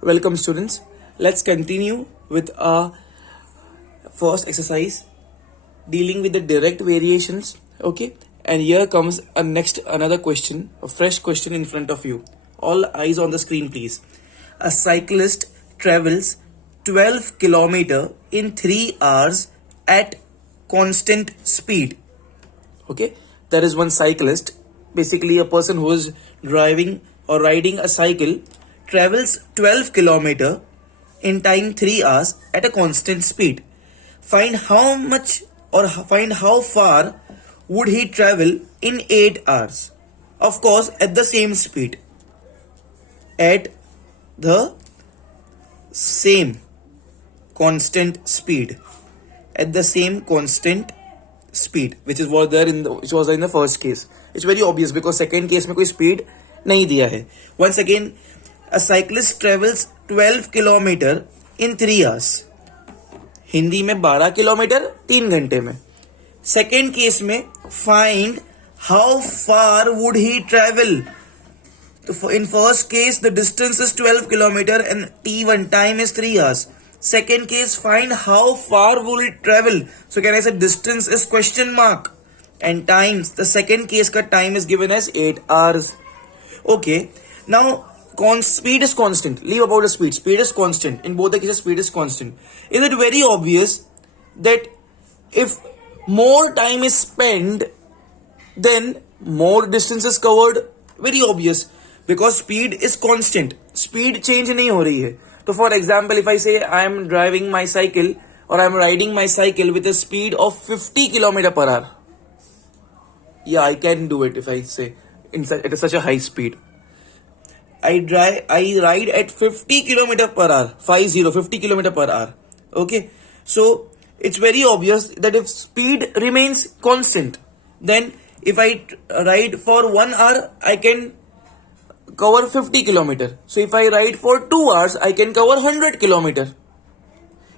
Welcome students. Let's continue with our first exercise dealing with the direct variations. Okay, and here comes another question, a fresh question in front of you. All eyes on the screen please. A cyclist travels 12 kilometer in 3 hours at constant speed. Okay, there is one cyclist, basically a person who is driving or riding a cycle, travels 12 kilometer in time 3 hours at a constant speed. Find how much or find how far would he travel in 8 hours. Of course, at the same speed. At the same constant speed. At the same constant speed, which was there in the first case. It's very obvious because second case में कोई speed नहीं दिया है. Once again, a cyclist travels 12 kilometer in 3 hours. Hindi में 12 kilometre 3 घंटे में. Second case में find how far would he travel. In first case the distance is 12 kilometer and t1 time is 3 hours. Second case, find how far will it travel. So can I say distance is question mark and times. The second case ka time is given as 8 hours. Okay. Now speed is constant. Leave about the speed. Speed is constant. In both the cases, speed is constant. Is it very obvious that if more time is spent, then more distance is covered? Very obvious. Because speed is constant. Speed change nahi ho rahi hai. So for example, if I say I am driving my cycle or I am riding my cycle with a speed of 50 km per hour. Yeah, I can do it if I say at such a high speed. I ride at 50 km per hour. 50 km per hour. Okay. So it's very obvious that if speed remains constant, then if I ride for 1 hour, I can cover 50 kilometer. So if I ride for 2 hours, I can cover 100 kilometer.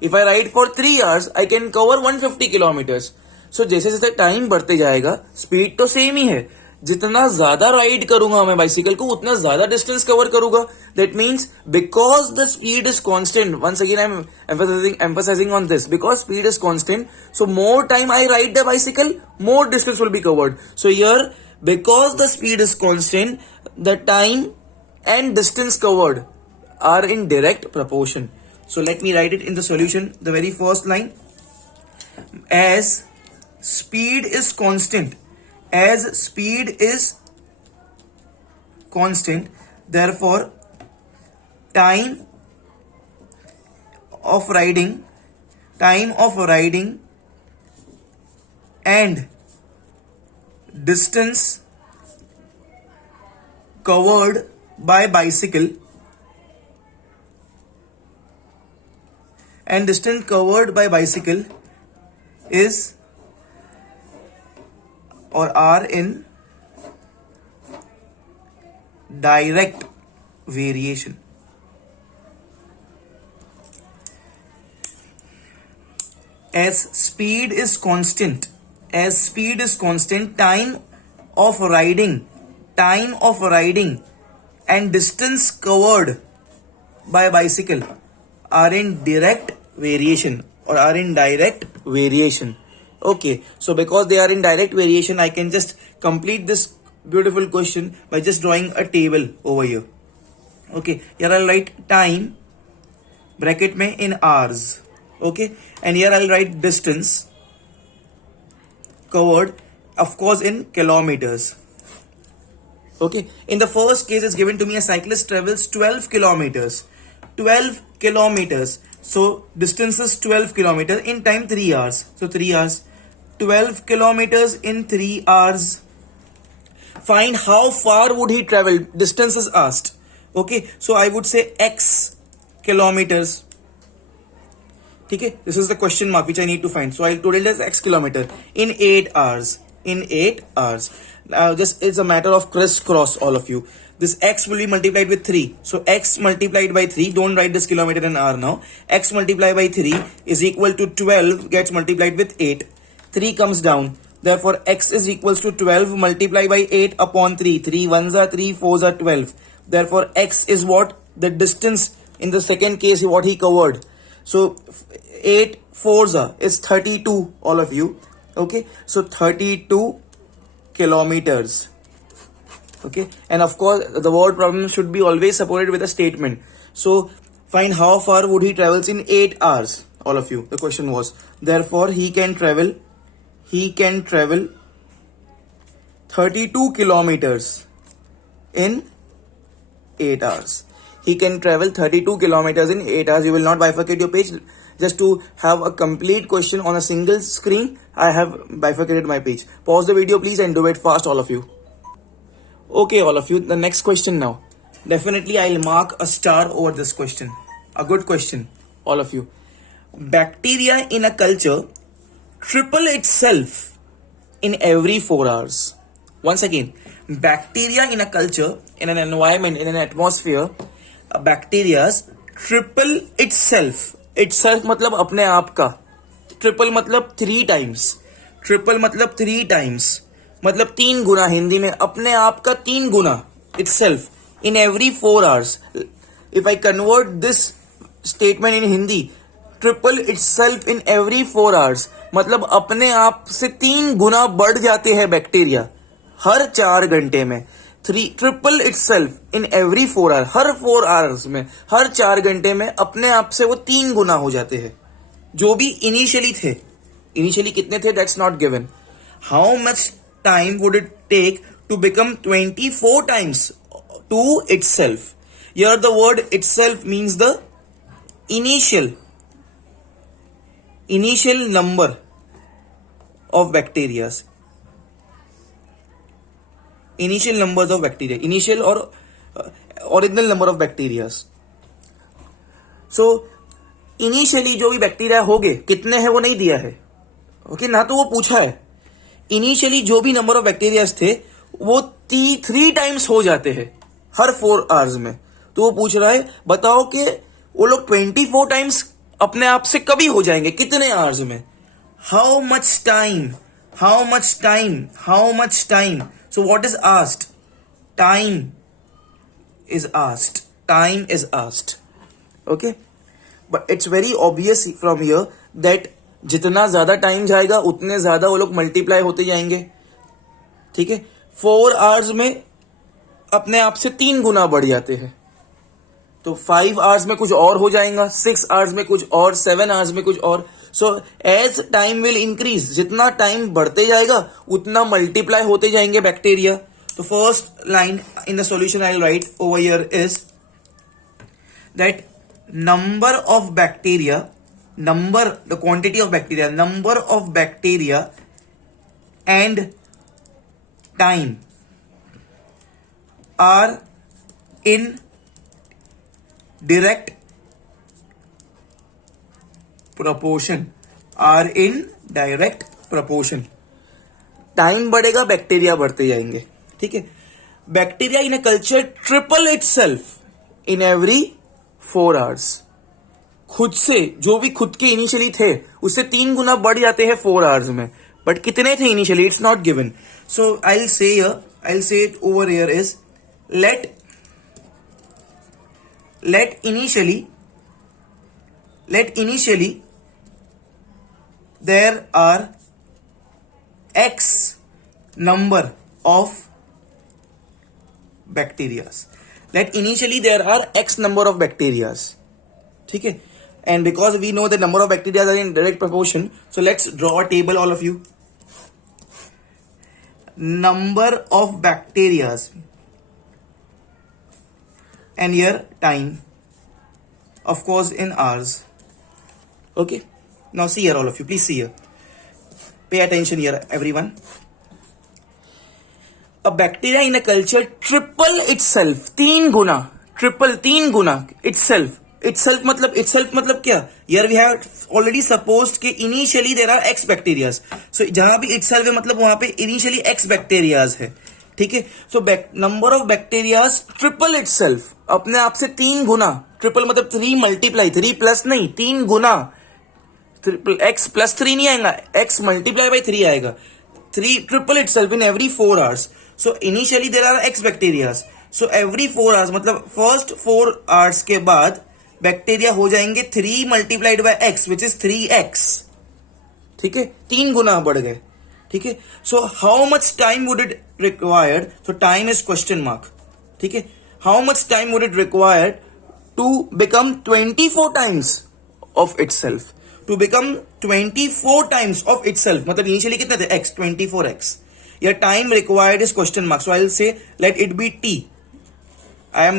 If I ride for 3 hours, I can cover 150 kilometers. So जैसे जैसे time बढ़ते जाएगा, speed तो same ही है. जितना ज्यादा ride करूंगा मैं बाइसिकल को, उतना ज्यादा डिस्टेंस कवर करूंगा. That means because the speed is constant. Once again, I am emphasizing on this. Because speed is constant, so more time I ride the bicycle, more distance will be covered. So here, because the speed is constant, the time and distance covered are in direct proportion. So let me write it in the solution. The very first line, as speed is constant, therefore time of riding and distance covered by bicycle is or are in direct variation. As speed is constant, time of riding and distance covered by bicycle are in direct variation or are in direct variation. Okay, so because they are in direct variation, I can just complete this beautiful question by just drawing a table over here. Okay, here I'll write time bracket mein in hours. Okay, and here I'll write distance covered, of course, in kilometers. Okay, in the first case, it's given to me a cyclist travels 12 kilometers. So distance is 12 kilometers in time 3 hours. So 3 hours. 12 kilometers in 3 hours. Find how far would he travel. Distance is asked. Okay, so I would say x kilometers. Okay, this is the question mark which I need to find. So I'll total it as x kilometer in 8 hours. Now just it's a matter of crisscross all of you. This x will be multiplied with 3. So x multiplied by 3, don't write this kilometer in hour now. X multiplied by 3 is equal to 12 gets multiplied with 8. 3 comes down. Therefore, x is equals to 12 multiplied by 8 upon 3. 3 ones are 3, 4s are 12. Therefore, x is what? The distance In the second case, what he covered. So 8 fours is 32, all of you. Okay, so 32 kilometers. Okay, and of course the word problem should be always supported with a statement. So find how far would he travels in 8 hours, all of you. The question was, therefore he can travel 32 kilometers in 8 hours. He can travel 32 kilometers in 8 hours. You will not bifurcate your page. Just to have a complete question on a single screen, I have bifurcated my page. Pause the video please and do it fast, all of you. Okay, all of you, the next question now. Definitely I'll mark a star over this question. A good question, all of you. Bacteria in a culture triple itself in every 4 hours. Once again, bacteria in a culture, in an environment, in an atmosphere, bacteria triple itself. Itself मतलब अपने आप का. Triple मतलब 3 times. Triple मतलब 3 times. मतलब 3 गुना. हिंदी में अपने आप का 3 गुना. Itself in every 4 hours. If I convert this statement in Hindi, triple itself in every 4 hours मतलब अपने आप से 3 गुना बढ़ जाते हैं बैक्टीरिया हर 4 घंटे में. Triple itself in every 4 hour. हर 4 आवर्स में, हर 4 घंटे में अपने आप से वो 3 गुना हो जाते हैं जो भी इनिशियली थे. इनिशियली कितने थे that's not given. How much time would it take to become 24 times to itself. Here the word itself means the initial number of bacteria. Initial numbers of bacteria. Initial or original number of bacteria. So initially जो भी bacteria होंगे कितने हैं वो नहीं दिया है. Okay, ना तो वो पूछा है. इनिशियली जो भी नंबर ऑफ बैक्टीरियाज थे वो 3 टाइम्स हो जाते हैं हर 4 आवर्स में. तो वो पूछ रहा है बताओ कि वो लोग 24 टाइम्स अपने आप से कभी हो जाएंगे, कितने आवर्स में. How much time. So what is asked? Time is asked. Okay, but it's very obvious from here that जितना ज्यादा टाइम जाएगा उतने ज्यादा वो लोग मल्टीप्लाई होते जाएंगे. ठीक है, 4 आवर्स में अपने आप से 3 गुना बढ़ जाते हैं. तो 5 आवर्स में कुछ और हो जाएगा, 6 आवर्स में कुछ और, 7 आवर्स में कुछ और. So as time will increase, जितना टाइम बढ़ते जाएगा उतना मल्टीप्लाई होते जाएंगे बैक्टीरिया. तो first line in the solution I will write over here is that number of bacteria, the quantity of bacteria, number of bacteria and time are in direct proportion. Time बढ़ेगा bacteria बढ़ते जाएंगे. ठीक है, bacteria in a culture triple itself in every 4 hours. खुद से जो भी खुद के इनिशियली थे उससे 3 गुना बढ़ जाते हैं 4 आवर्स में. बट कितने थे initially it's not given. So I will से it over here is let initially there are x number of bacteria. Let initially there are x number of bacteria. ठीक है, and because we know the number of bacteria are in direct proportion, so let's draw a table, all of you. Number of bacteria and here time, of course in hours. Okay, now see here, all of you, please see here, pay attention here everyone. A bacteria in a culture triple itself, 3 Guna, triple 3 Guna itself मतलब क्या. Here we have already supposed कि initially there are x bacteria. So जहां भी itself है मतलब वहां पे initially x bacteria है. ठीक है, so number of bacterias triple itself, अपने आप से 3 गुना. ट्रिपल मतलब 3 मल्टीप्लाई, 3 प्लस नहीं, 3 गुना. ट्रिपल एक्स प्लस 3 नहीं आएगा, एक्स मल्टीप्लाई बाई 3 आएगा. 3 triple itself in every 4 hours. So initially there are X bacterias. So every 4 hours मतलब फर्स्ट 4 आवर्स के बाद बैक्टीरिया हो जाएंगे 3 multiplied by X which is 3x. ठीक है, 3 गुना बढ़ गए. ठीक है, so how much time would it required, so time is question mark. ठीक है, how much time would it required to become 24 times of it self, to become 24 times of itself. मतलब इनिशियली कितने थे x, 24x. या time required is question mark, so I will say let it be t. I am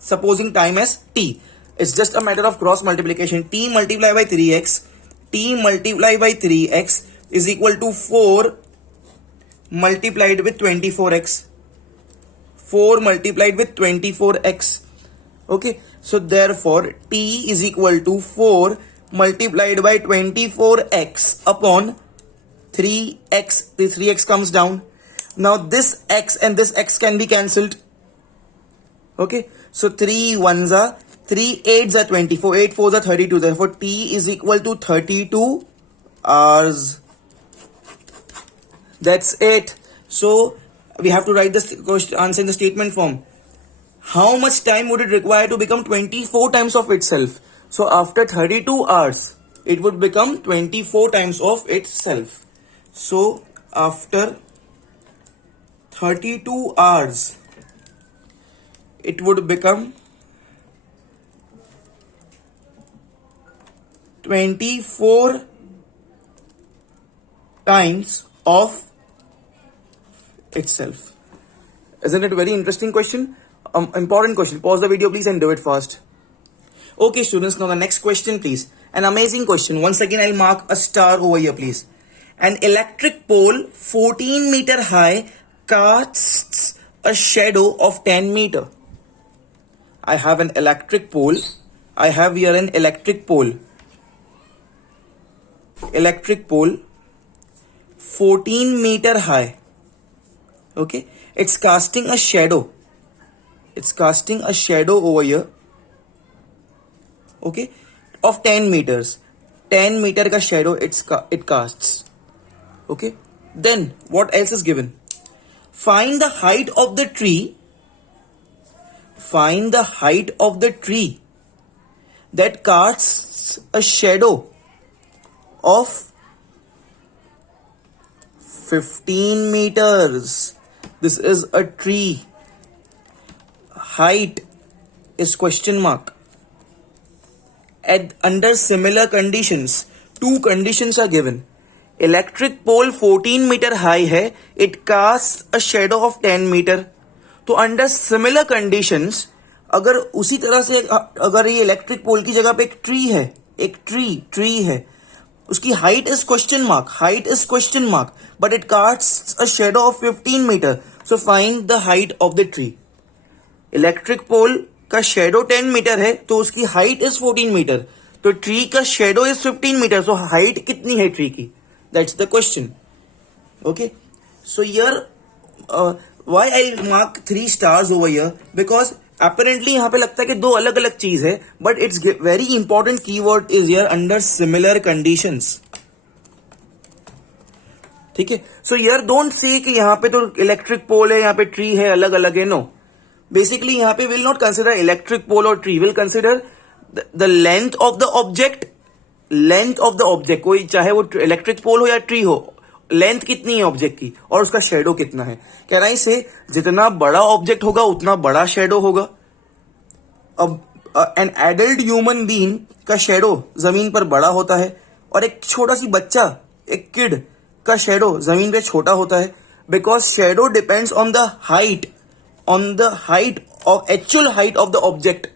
supposing time as t. It's just a matter of cross multiplication. T multiplied by 3x, t multiplied by 3x is equal to 4 multiplied with 24x. 4 multiplied with 24x. Okay, so therefore t is equal to 4 multiplied by 24x upon 3x. The 3x comes down. Now this x and this x can be cancelled. Okay, so 3 1s are 3 8s are 24, 8 4s are 32. Therefore, t is equal to 32 hours. That's it. So we have to write this answer in the statement form. How much time would it require to become 24 times of itself? So after 32 hours, it would become 24 times of itself. So after 32 hours, it would become 24 times of itself. Isn't it a very interesting question? Important question. Pause the video please and do it fast. Okay students, now the next question please. An amazing question. Once again I'll mark a star over here please. An electric pole 14 meter high casts a shadow of 10 meter. I have an electric pole. I have here an electric pole. Electric pole 14 meter high. Okay, it's casting a shadow. It's casting a shadow over here. Okay, of 10 meters. 10 meter ka shadow it casts. Okay, then what else is given? Find the height of the tree. Find the height of the tree that casts a shadow of 15 meters. This is a tree. Height is question mark. Under similar conditions, 2 conditions are given. Electric pole 14 meter high है, it casts a shadow of 10 meter. तो under similar conditions, अगर उसी तरह से अगर ये electric pole की जगह पे एक ट्री है, उसकी height is question mark, but it casts a shadow of 15 metre. So find the height of the tree. Electric pole का शेडो 10 मीटर है तो उसकी हाइट इज 14 मीटर. तो ट्री का shadow is 15 metre. So height कितनी है tree की? That's the question. Okay, so here why I'll mark 3 stars over here? Because apparently यहाँ पे लगता है कि 2 अलग अलग चीज है, but it's very important keyword is here under similar conditions. ठीक है, so here don't say कि यहाँ पे तो इलेक्ट्रिक पोल है, यहाँ पे ट्री है, अलग अलग है. नो, बेसिकली यहाँ पे will not consider electric pole और tree, will consider the length of the object. कोई चाहे वो इलेक्ट्रिक पोल हो या ट्री हो, लेंथ कितनी है ऑब्जेक्ट की और उसका शेडो कितना है. कह रहा है इसे जितना बड़ा ऑब्जेक्ट होगा उतना बड़ा शेडो होगा. अब एन एडल्ट ह्यूमन बीइंग का शेडो जमीन पर बड़ा होता है और एक छोटा सी बच्चा, एक किड का शेडो जमीन पे छोटा होता है, because shadow depends on the height of actual height of the object.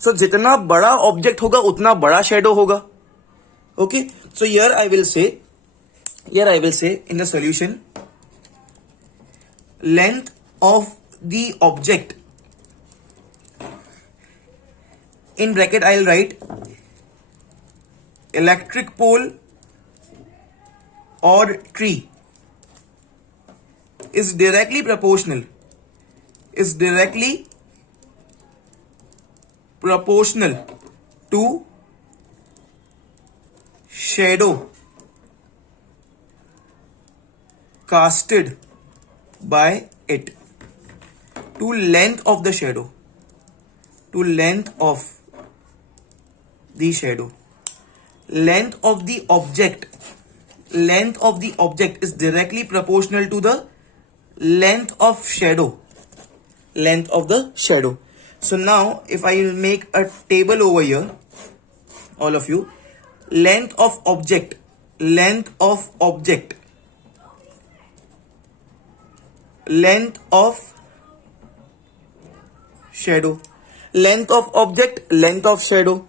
So जितना बड़ा ऑब्जेक्ट होगा उतना बड़ा शेडो होगा. Okay, so here I will say in the solution, length of the object, in bracket I'll write electric pole or tree is directly proportional to shadow casted by it, to length of the shadow, to length of the shadow. Length of the object is directly proportional to the length of shadow. So now if I will make a table over here, all of you, length of object, length of shadow, length of object, length of shadow.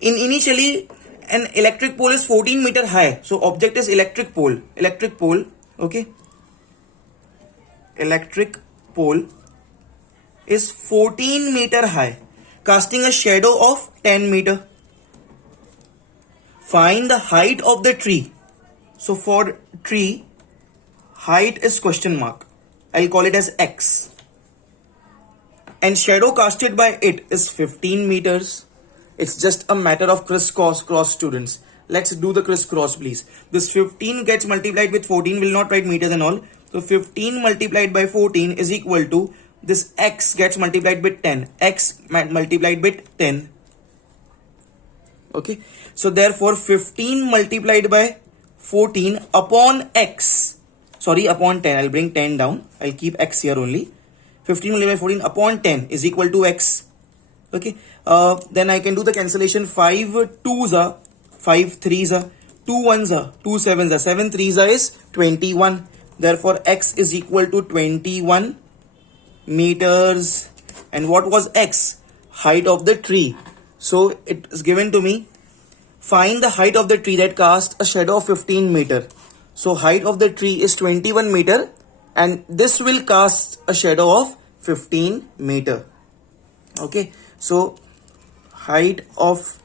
In initially an electric pole is 14 meter high, so object is electric pole, okay. Electric pole is 14 meter high, casting a shadow of 10 meter. Find the height of the tree. So for tree, height is question mark. I'll call it as X. And shadow casted by it is 15 meters. It's just a matter of crisscross, students. Let's do the crisscross, please. This 15 gets multiplied with 14. Will not write meters and all. So 15 multiplied by 14 is equal to this X gets multiplied with 10. X multiplied with 10. Okay. So therefore 15 multiplied by 14 upon X. Sorry, upon 10. I'll bring 10 down. I'll keep X here only. 15 multiplied by 14 upon 10 is equal to X. Okay. Then I can do the cancellation. 5 2s are 5 3s are 2 1s are 2 7s are 7 3s are is 21. Therefore X is equal to 21 meters. And what was X? Height of the tree. So it is given to me. Find the height of the tree that cast a shadow of 15 meter. So height of the tree is 21 meter and this will cast a shadow of 15 meter. Okay. So height of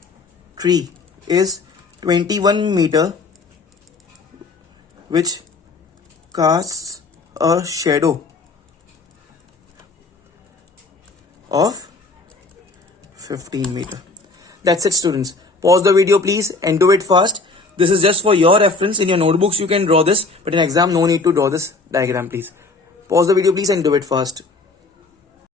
tree is 21 meter, which casts a shadow of 15 meter. That's it, students. Pause the video please and do it fast. This is just for your reference. In your notebooks you can draw this, but in exam no need to draw this diagram, please. Pause the video please and do it fast.